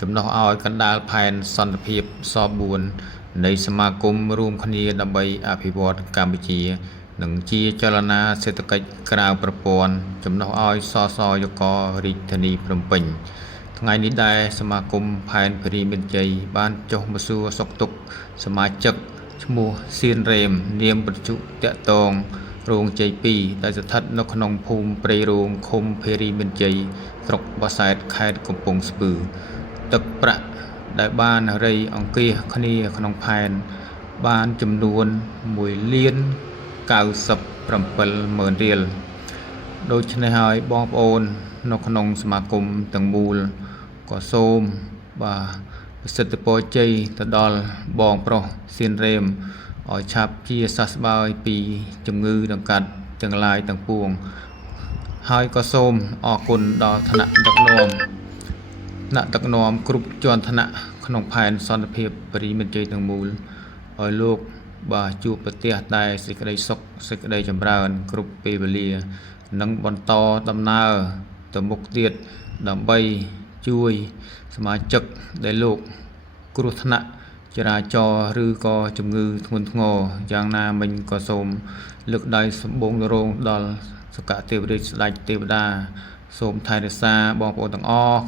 ចំណុះឲ្យកណ្ដាលផែនសន្តិភាពស4នៃសមាគមរួមគ្នាដើម្បីអភិវឌ្ឍកម្ពុជានិងជាចលនាសេដ្ឋកិច្ចក្រៅប្រព័ន្ធចំណុះឲ្យសសយករាជធានីភ្នំពេញថ្ងៃនេះដែរសមាគមផែនភរីមានជ័យបានចុះមកសួរសុខទុក្ខសមាជិកឈ្មោះសៀនរ៉េមនាមបច្ចុប្បន្នតាក់ទងរោងជ័យ2ដែលស្ថិតនៅក្នុងភូមិព្រៃរោងឃុំភេរីមានជ័យស្រុកបាសែតខេត្តកំពង់ស្ពឺទឹកប្រាក់ដែលបានរៃអង្គាសគ្នាក្នុងផែនបានចំនួន1,97,000,000 រៀលដូច្នេះហើយបងប្អូននៅក្នុងសមាគមទាំងមូលក៏សូមប្រសិទ្ធពរជ័យទៅដល់បងប្រុសសៀនរ៉េមឲ្យឆាប់ជាសះស្បើយពីជំងឺដង្កាត់ទាំងឡាយទាំងពួងហើយក៏សូមអរគុណដល់ថ្នាក់ដឹកនាំគ្រប់ជាន់ថ្នាក់ក្នុងផែនសន្តិភាពបរិមានជ័យទាំងមូលឲ្យលោកជួបប្រទះតែសេចក្តីសុខសេចក្តីចម្រើនគ្រប់ពេលវេលានិងបន្តដំណើរទៅមុខទៀតដើម្បីជួយសមាជិកដែលលោកគ្រោះថ្នាក់ចរាចរណ៍ឬក៏ជំងឺធ្ងន់ធ្ងរយ៉ាងណាមិញក៏សូមលើកដៃសម្បូងរងដល់សក្កទេវរាជស្ដេចទេវតាសូមថែរក្សាបងប្អូនទាំងអស់